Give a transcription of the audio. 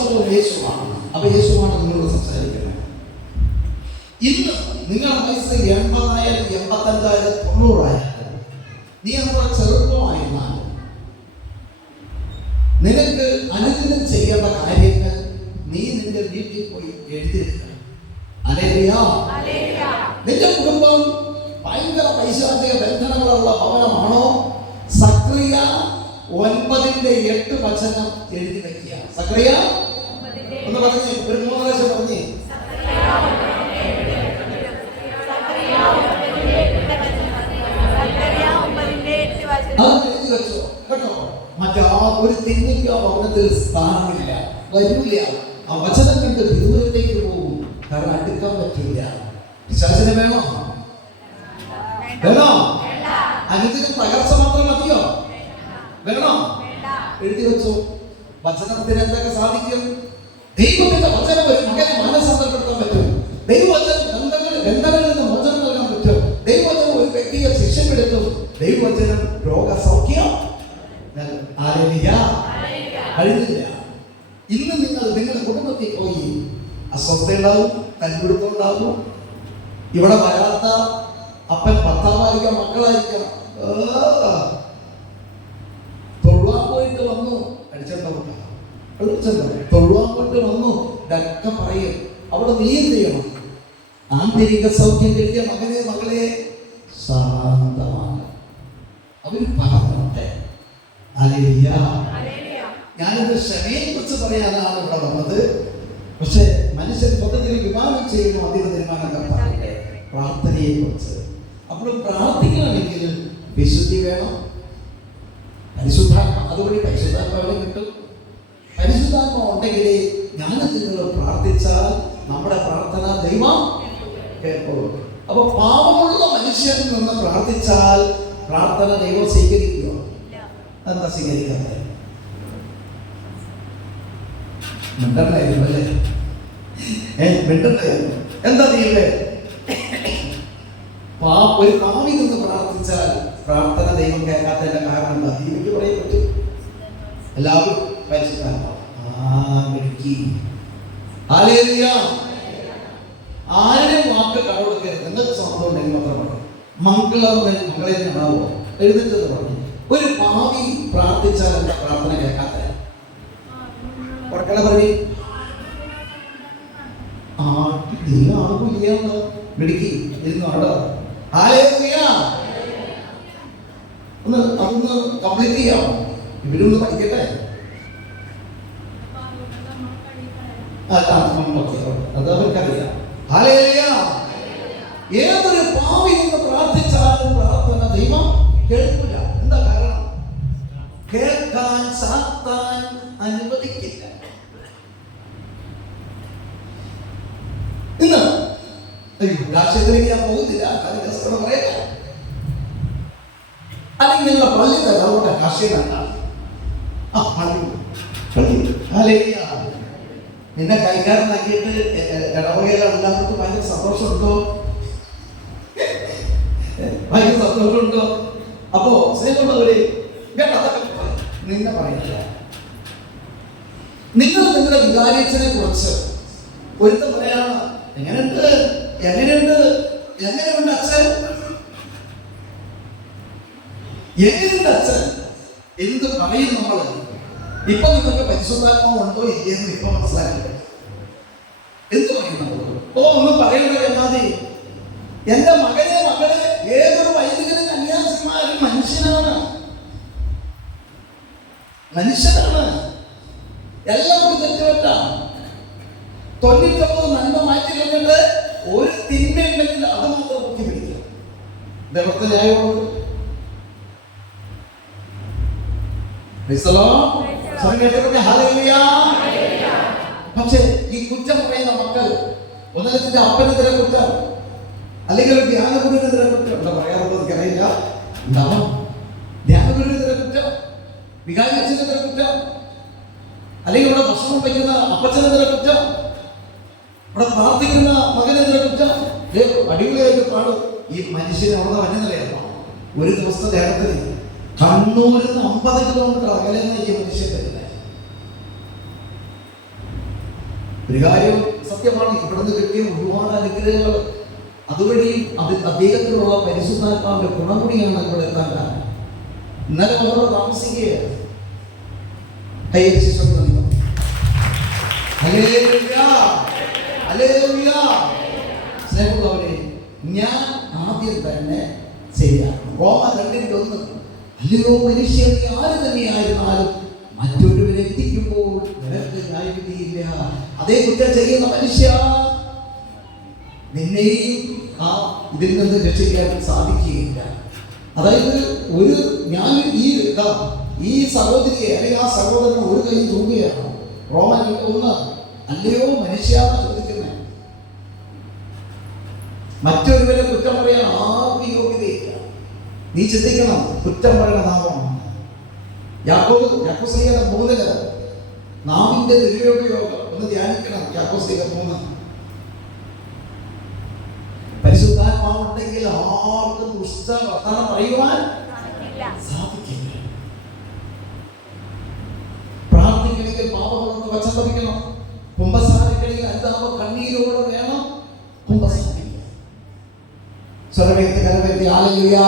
പ്രശ്നവും യേശുവാണ് അപ്പൊ യേശുവാണ് നിങ്ങളോട് സംസാരിക്കുന്നത് ഇന്ന് നിങ്ങളുടെ വയസ്സ് എൺപതായാലും എൺപത്തഞ്ചായാലും തൊണ്ണൂറായാലും നീ അത്ര ചെറുപ്പമായിരുന്നാലും നിനക്ക് അനുദിനം ചെയ്യേണ്ട കാര്യങ്ങൾ നീ നിന്റെ വീട്ടിൽ പോയി എഴുതിയെടുക്കണം. അലേറിയാ നിന്റെ കുടുംബം ഭയങ്കര പൈശാചിക ബന്ധനങ്ങളുള്ള ഭവനമാണോ? സക്രിയ ഒൻപതിന്റെ എട്ട് വചനം എഴുതി വയ്ക്കുക. സക്രിയ പറഞ്ഞേ ഒരു മൂന്ന് പ്രാവശ്യം പറഞ്ഞ്? അത് എഴുതി വെച്ചോ കേട്ടോ? മറ്റാ ഒരു തിന്മിക്ക ഭവനത്തിൽ സ്ഥാനമില്ല വരൂല ആ വചനം കണ്ട് ദൂരത്തേക്ക് പോകും കാരണം അടുക്കാൻ പറ്റില്ല. വിശ്വാസന വേണോ? വേണോ? അനുദിനം തകർച്ച മാത്രം മതിയോ? വേണോ? എഴുതി വെച്ചോ. വചനത്തിന് എന്തൊക്കെ സാധിക്കും? ദൈവത്തിന്റെ വചനം ഒരു മകനെ മാനസാന്തരപ്പെടുത്താൻ പറ്റും. ദൈവവചനം ബന്ധങ്ങൾ ബന്ധങ്ങളിൽ നിന്ന് മോചനം നൽകാൻ പറ്റും. ദൈവവചനം ഒരു വ്യക്തിയെ ശിക്ഷപ്പെടുത്തും. ദൈവവചനം രോഗസൗഖ്യം. കഴിഞ്ഞില്ല ഇന്ന് നിങ്ങൾ നിങ്ങളുടെ കുടുംബത്തിൽ പോയി അസ്വസ്ഥയുണ്ടാവും കൽപിടുത്തമുണ്ടാവും ഇവിടെ വരാത്ത അപ്പൻ പത്താമായിരിക്കാം മക്കളായിരിക്കാം ആ. തൊഴുവാൻ പോയിട്ട് വന്നു അടിച്ചിട്ടുണ്ടാവും തൊഴുവാൻ പോയിട്ട് വന്നു. ഇതൊക്കെ പറയും. അവിടെ നീ എന്ത് ചെയ്യണം. ആന്തരിക സൗഖ്യം കിട്ടിയ മകനെ മകളെ ശാന്തമാണ് അവർ പറഞ്ഞോട്ടെ. ഞാനിത് ക്ഷമയെ കുറിച്ച് പറയാനാണ് ഇവിടെ വന്നത്. പക്ഷെ മനുഷ്യൻ മൊത്തത്തിൽ വിവാഹം ചെയ്യുമ്പോൾ അധിക തീരുമാനം പറയട്ടെ. പ്രാർത്ഥനയെ കുറിച്ച് അപ്പോൾ പ്രാർത്ഥിക്കണമെങ്കിൽ വിശുദ്ധി വേണം. പരിശുദ്ധാത്മ അതുവഴി പരിശുദ്ധാത്മാവിനെ കിട്ടും. നിങ്ങൾ പ്രാർത്ഥിച്ചാൽ നമ്മുടെ പ്രാർത്ഥന ദൈവം കേൾക്കും. അപ്പൊ പാപമുള്ള മനുഷ്യരിൽ നിന്ന് പ്രാർത്ഥിച്ചാൽ പ്രാർത്ഥന ദൈവം സ്വീകരിക്കുക. എന്താ സ്വീകരിക്കാത്തത്? മിണ്ടണ്ടായിരുന്നു അല്ലേ? ഏ മിണ്ടണ്ടായിരുന്നു. എന്താ നീയല്ലേ പാ ഒരു പാവി നിന്ന് പ്രാർത്ഥിച്ചാൽ പ്രാർത്ഥന ദൈവം കേൾക്കാത്തതിന്റെ കാരണം എന്താ? ദൈവയ്ക്ക് പറയാൻ പറ്റും. എല്ലാവരും പരിശുദ്ധാത്മാവ്. ആ മിടുക്കി. ആരുടെയും വാക്ക് കടമെടുക്കരുത് എന്തൊക്കെ സംഭവം ഉണ്ടെങ്കിൽ മാത്രം പറയും. മംഗളം മകളെ കാണാവോ എഴുതിച്ചത് പറഞ്ഞു ഒരു ഭാവി പ്രാർത്ഥിച്ചാൽ എന്താ പ്രാർത്ഥന കേൾക്കാത്ത ഉറക്കളെ പറയും. ആ നീ ആളില്ല മിടുക്കി ഇരുന്നു അവിടെ ഹല്ലേലൂയ. ഒന്ന് അതൊന്ന് കംപ്ലീറ്റ് ചെയ്യാമോ? ഇവരൊന്ന് പഠിക്കട്ടെ ആ, ആ, ഉം, ഓക്കേ, ഓക്കേ. അത് അവർക്കറിയാം. ഏതൊരു പാവി നിന്ന് പ്രാർത്ഥിച്ചാലും പ്രാർത്ഥന ദൈവം കേൾക്കില്ല എന്താ കാരണം? കേൾക്കാൻ സാത്താൻ അനുവദിക്കില്ല. ഇന്ന് അയ്യോ രാഷ്ട്രീയത്തിലേക്ക് ഞാൻ പോകുന്നില്ല. കാര്യം പറയട്ടെ. അല്ലെങ്കിൽ നിങ്ങളുടെ പള്ളി തരാവട്ടെ കാർഷിക ആ പള്ളി. പള്ളി. നിന്നെ കൈകാരനാക്കിയിട്ട് ഇടവകയിലെ എല്ലാവർക്കും ഭയങ്കര സന്തോഷമുണ്ടോ? ഭയങ്കര സന്തോഷമുണ്ടോ? അപ്പോ സ്നേഹമുള്ളവരെ നിന്നെ പറയില്ല നിങ്ങൾ നിങ്ങളുടെ വികാരിച്ചതിനെ കുറിച്ച് ഒരുത്ത പറയാണ് എങ്ങനെയുണ്ട്? എങ്ങനെയുണ്ട്? എങ്ങനെയുണ്ട് അച്ഛൻ? എങ്ങനെയുണ്ട് അച്ഛൻ? എന്ത് പറയും നമ്മൾ ഇപ്പൊ നിങ്ങൾക്ക് പരിശുദ്ധാത്മാവുണ്ടോ ഇല്ലെന്ന് ഇപ്പൊ മനസ്സിലാക്കില്ല എന്ത് പറയുന്നു ഓ ഒന്നും പറയുന്നത് എന്നാതി എന്റെ മകനെ മകളെ ഏതൊരു വൈദികനും കന്യാസിമാരും മനുഷ്യനാണ്. മനുഷ്യനാണ്. എല്ലാവർക്കും തെറ്റുപറ്റാം തൊണ്ണൂറ്റൊമ്പത് നന്മ മാറ്റി കഴിഞ്ഞിട്ട് ഒരു തിന്മയുണ്ടെങ്കിൽ അത് മാത്രം ബുദ്ധി പിടിക്കുക. ദൈവത്തെ ന്യായമുണ്ട് പക്ഷേ ഈ കുറ്റം പറയുന്ന മക്കൾ ഒന്നരത്തിന്റെ അപ്പനെതിരെ കുറ്റം അല്ലെങ്കിൽ ഒരു ധ്യാനഗുരുവിനെതിരെ കുറ്റം എന്താ പറയാറുള്ളത് എനിക്കറിയില്ല. ഉണ്ടാവും ധ്യാനഗുരുവിനെതിരെ കുറ്റം വികാരിച്ചതിനെതിരെ കുറ്റം അല്ലെങ്കിൽ ഇവിടെ ഭക്ഷണം വയ്ക്കുന്ന അപ്പച്ചനെതിരെ കുറ്റം ഇവിടെ പ്രാർത്ഥിക്കുന്ന മകനെതിരെ കുറ്റം അടിപൊളിയായിട്ട് കാണും. ഈ മനുഷ്യനെ അവിടെ വന്നെന്നറിയാമോ ഒരു ദിവസത്തെ ദേഹത്തിന് കണ്ണൂരിൽ നിന്ന് അമ്പത് കിലോമീറ്റർ അകലെ നിന്ന് ഈ മനുഷ്യൻ ഒരു കാര്യം സത്യമാണ് ഇവിടുന്ന് കിട്ടിയ ഒരുപാട് അനുഗ്രഹങ്ങൾ. അതുവഴിയും അത് അദ്ദേഹത്തിനുള്ള പരിശുദ്ധാത്മാവിന്റെ ഗുണം കൂടിയാണ് ഇവിടെ എത്താൻ കാരണം. ഇന്നലെ നമ്മൾ താമസിക്കുകയാണ് ഞാൻ ആദ്യം തന്നെ ശരിയാണ് റോമ രണ്ടിന്റെ ഒന്ന്. അല്ലയോ മനുഷ്യർ നീ ആര് തന്നെയായിരുന്നാലും മറ്റൊരുവരെ എത്തിക്കുമ്പോൾ നിനക്ക് ന്യായവിധിയില്ല. അതേ കുറ്റം ചെയ്യുന്ന മനുഷ്യ നിന്നെയും ആ ഇതിൽ നിന്ന് രക്ഷിക്കാൻ സാധിക്കുകയില്ല. അതായത് ഒരു ഞാൻ ഈ ഈ സഹോദരിയെ അല്ലെങ്കിൽ ആ സഹോദരനെ ഒരു കൈ തൂങ്ങുകയാണ് റോമൻ ഒന്ന് അല്ലയോ മനുഷ്യാണ് ചോദിക്കുന്നത് മറ്റൊരുവരെ കുറ്റം പറയാൻ ആർക്കും യോഗ്യതയില്ല. നീ ചിന്തിക്കണം കുറ്റം പറയുന്ന നാമമാണ് യാക്കോബ് യാക്കോസ്ലീഹ മൂന്നിൽ നാമിന്റെ ദുരുപയോഗം ഒന്ന് ധ്യാനിക്കണം. യാക്കോസ്ലീഹ മൂന്ന് പരിശുദ്ധാത്മാവുണ്ടെങ്കിൽ ആർക്കും ദുഷ്ട വർത്തമാനം പറയുവാൻ സാധിക്കില്ല. പ്രാർത്ഥിക്കണമെങ്കിൽ പാപങ്ങളൊന്ന് പശ്ചാത്തപിക്കണം കുംഭസാരിക്കണമെങ്കിൽ അന്താപ കണ്ണീരോടെ വേണം കുംഭസാരിക്കുക സ്വരവേദ കരവേത്തി ആലയ്യ